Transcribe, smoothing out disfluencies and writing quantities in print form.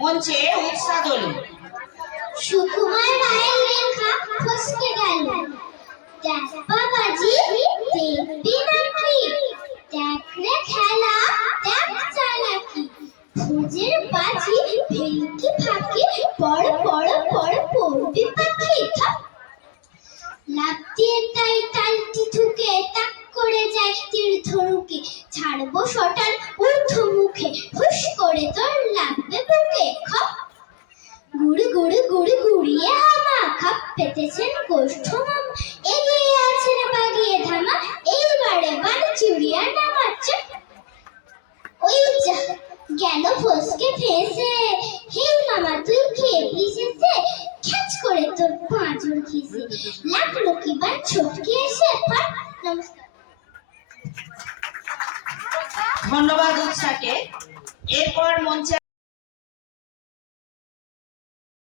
মঞ্চে উৎসাহ দোলে। সুকুমার রায়ের লেখা ফসকে গেল। দেখ বাবাজি, দেখবি নাকি? দেখ রে খেলা, দেখ চালাকি। ফুজের বাজি ভেলকি ফাঁকি, পড় পড় পড় পড়বি পাখি। লাফ দিয়ে তাই তালটি ঠুকে টাক করে যায় তীর ধনুকে। ছাড়বো শটান ঊর্ধ্ব মুখে, হুশ করে তোর লাগবে বুকে। খপ গুড়ি গুড়ি গুড়ি গুড়িয়ে হামা, খাপ পেতেছেন গোষ্ঠ মামা। এগিয়ে আছেন বাগিয়ে ধামা, এইবারে বাড়ি চুড়িয়া নামাচ্ছে। ওই যা গেল ফসকে ফেসে, হে মামা তুই খেপলি শেষে। খ্যাচ করে তোর পাঁজর ঘিসে, লাগলো কি বার ছটকে এসে। ফাট। নমস্কার। ধন্যবাদ উৎসাহকে। এরপর মঞ্চে